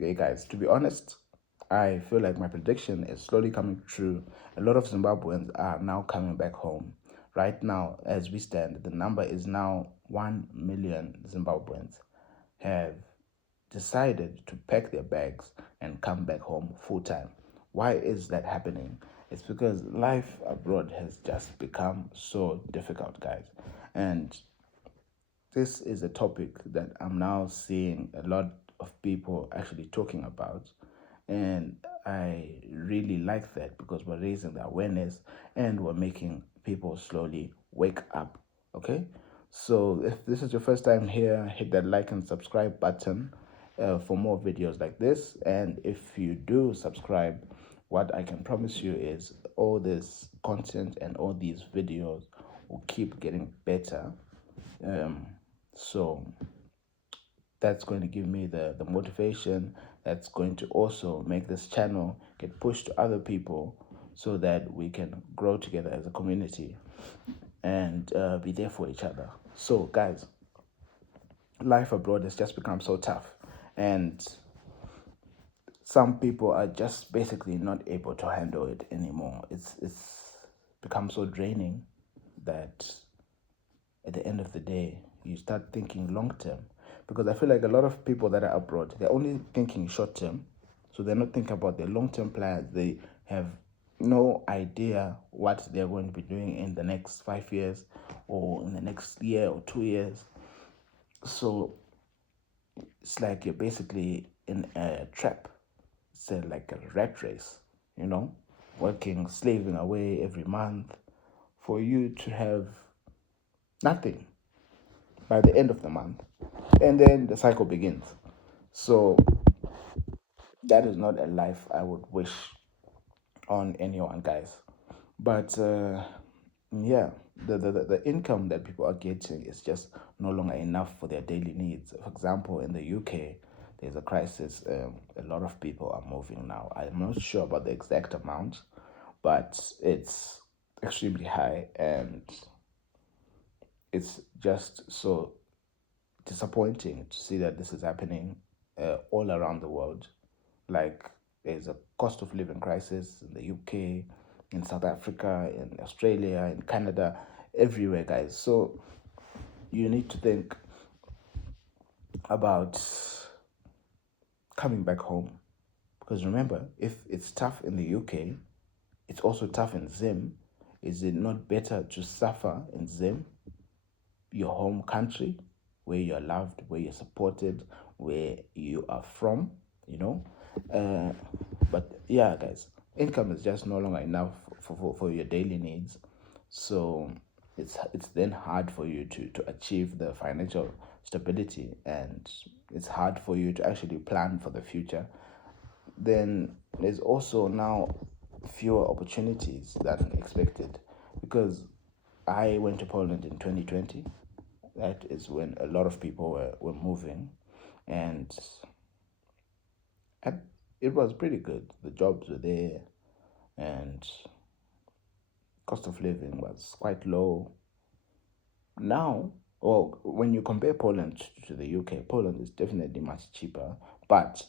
Okay, guys, to be honest, I feel like my prediction is slowly coming true. A lot of Zimbabweans are now coming back home. Right now, as we stand, the number is now 1 million Zimbabweans have decided to pack their bags and come back home full time. Why is that happening? It's because life abroad has just become so difficult, guys. And this is a topic that I'm now seeing a lot of people actually talking about. And I really like that because we're raising the awareness and we're making people slowly wake up. Okay? So if this is your first time here, hit that like and subscribe button for more videos like this. And if you do subscribe, what I can promise you is all this content and all these videos will keep getting better. Um, so that's going to give me the motivation that's going to also make this channel get pushed to other people so that we can grow together as a community and be there for each other. So, guys, life abroad has just become so tough, and some people are just basically not able to handle it anymore. It's become so draining that at the end of the day, you start thinking long term. Because I feel like a lot of people that are abroad, they're only thinking short term. So they're not thinking about their long term plans. They have no idea what they're going to be doing in the next 5 years or in the next year or 2 years. So it's like you're basically in a trap. It's like a rat race, you know, working, slaving away every month for you to have nothing by the end of the month. And then the cycle begins. So that is not a life I would wish on anyone, guys. But yeah, the income that people are getting is just no longer enough for their daily needs. For example, in the UK, there's a crisis. A lot of people are moving now. I'm not sure about the exact amount, but it's extremely high, and it's just so disappointing to see that this is happening all around the world. Like, there's a cost of living crisis in the UK, in South Africa, in Australia, in Canada, everywhere, guys. So you need to think about coming back home. Because remember, if it's tough in the UK, it's also tough in Zim. Is it not better to suffer in Zim, your home country, where you're loved, where you're supported, where you are from, you know? Uh, but yeah, guys, income is just no longer enough for your daily needs. So it's then hard for you to achieve the financial stability, and it's hard for you to actually plan for the future. Then there's also now fewer opportunities than expected, because I went to Poland in 2020. That is when a lot of people were moving, and at, it was pretty good. The jobs were there, and cost of living was quite low. Now, well, when you compare Poland to the UK, Poland is definitely much cheaper, but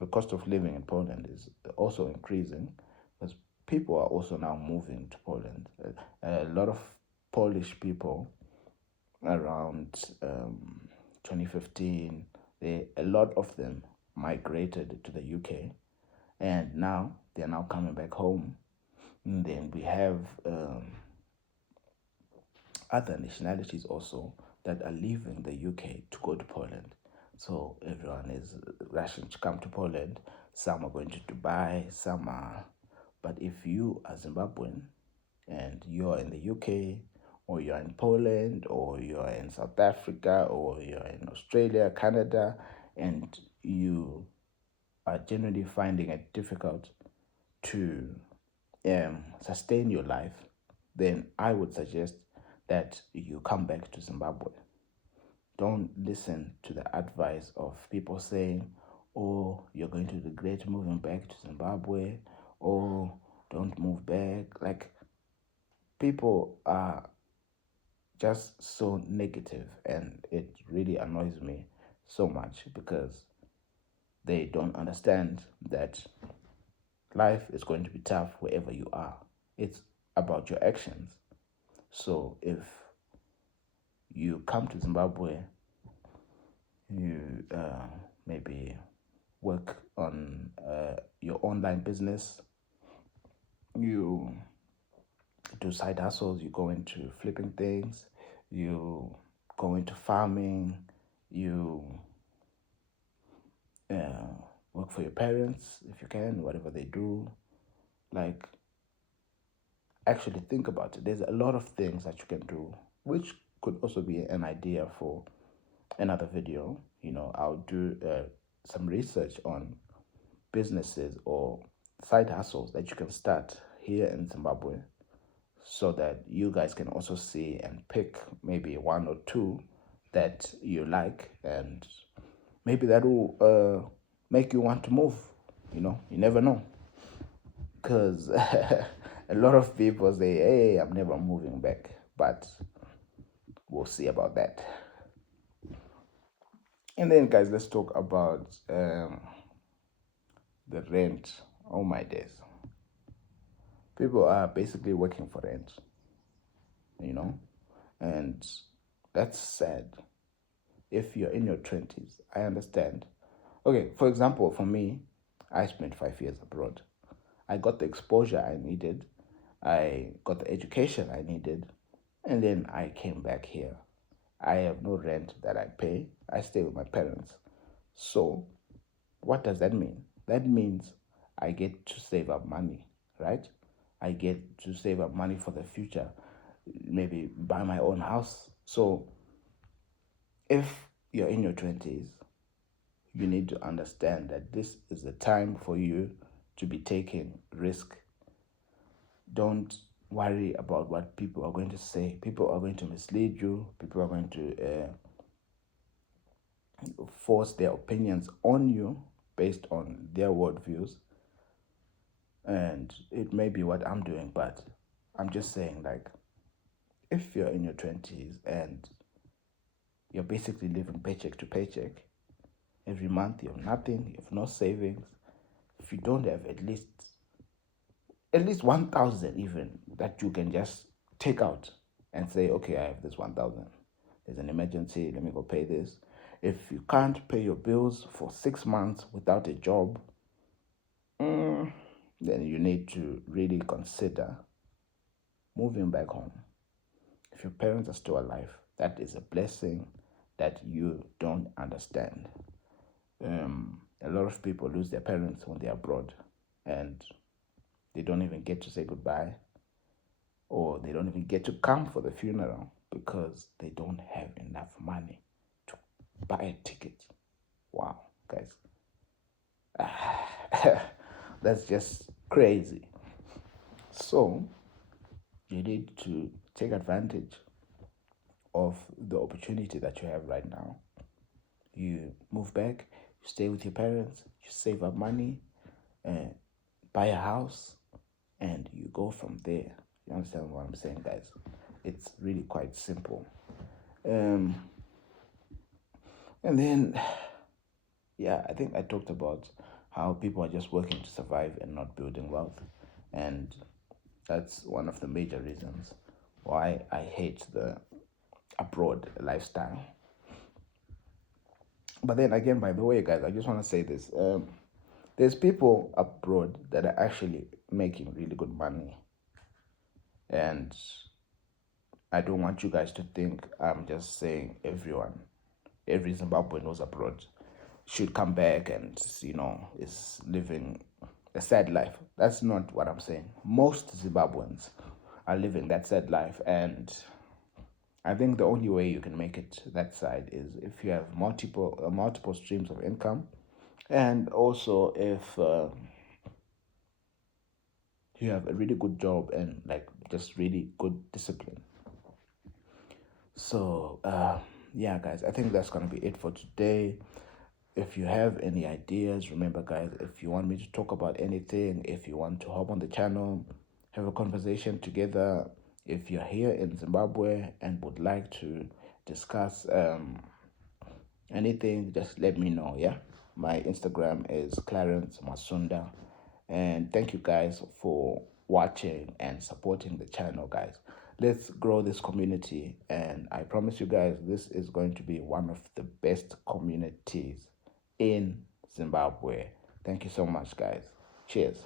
the cost of living in Poland is also increasing because people are also now moving to Poland. A lot of Polish people around 2015, a lot of them migrated to the UK, and now they're now coming back home. And then we have other nationalities also that are leaving the UK to go to Poland. So everyone is rushing to come to Poland. Some are going to Dubai, some are. But if you are Zimbabwean and you're in the UK, or you're in Poland, or you're in South Africa, or you're in Australia, Canada, and you are generally finding it difficult to sustain your life, then I would suggest that you come back to Zimbabwe. Don't listen to the advice of people saying, oh, you're going to regret moving back to Zimbabwe, or don't move back. Like, people are just so negative, and it really annoys me so much because They don't understand that life is going to be tough wherever you are. It's about your actions. So if you come to Zimbabwe, you maybe work on your online business, you do side hustles, you go into flipping things, you go into farming, you uh, work for your parents if you can, whatever they do. Like, actually think about it. There's a lot of things that you can do, which could also be an idea for another video. I'll do some research on businesses or side hustles that you can start here in Zimbabwe so that you guys can also see and pick maybe one or two that you like, and maybe that will make you want to move. You never know, because a lot of people say, hey, I'm never moving back, but we'll see about that. And then, guys, let's talk about the rent. Oh my days, people are basically working for rent, you know and that's sad. If you're in your 20s, I understand. Okay, for example, for me, I spent 5 years abroad. I got the exposure I needed, I got the education I needed, and then I came back here. I have no rent that I pay, I stay with my parents. So what does that mean? That means I get to save up money, right? I get to save up money for the future, maybe buy my own house. So if you're in your 20s, you need to understand that this is the time for you to be taking risk. Don't worry about what people are going to say. People are going to mislead you. People are going to force their opinions on you based on their worldviews. And it may be what I'm doing, but I'm just saying, like, if you're in your 20s and you're basically living paycheck to paycheck, every month you have nothing, you have no savings, if you don't have at least 1,000 even that you can just take out and say, okay, I have this 1,000. There's an emergency, let me go pay this. If you can't pay your bills for 6 months without a job, then you need to really consider moving back home. If your parents are still alive, that is a blessing that you don't understand. A lot of people lose their parents when they're abroad, and they don't even get to say goodbye, or they don't even get to come for the funeral because they don't have enough money to buy a ticket. Wow, guys. That's just crazy. So, you need to take advantage of the opportunity that you have right now. You move back, you stay with your parents, you save up money, buy a house, and you go from there. You understand what I'm saying, guys? It's really quite simple. And then, yeah, I think I talked about how people are just working to survive and not building wealth. And that's one of the major reasons why I hate the abroad lifestyle. But then again, by the way, guys, I just want to say this. There's people abroad that are actually making really good money. And I don't want you guys to think I'm just saying every Zimbabwean who's abroad should come back and, is living a sad life. That's not what I'm saying. Most Zimbabweans are living that sad life, and I think the only way you can make it that side is if you have multiple streams of income, and also if you have a really good job and like just really good discipline. So yeah, guys, I think that's gonna be it for today. If you have any ideas, remember, guys, if you want me to talk about anything, if you want to hop on the channel, have a conversation together, if you're here in Zimbabwe and would like to discuss anything, just let me know, yeah? My Instagram is Clarence Masunda. And thank you guys for watching and supporting the channel, guys. Let's grow this community, and I promise you guys, this is going to be one of the best communities in Zimbabwe. Thank you so much, guys. Cheers.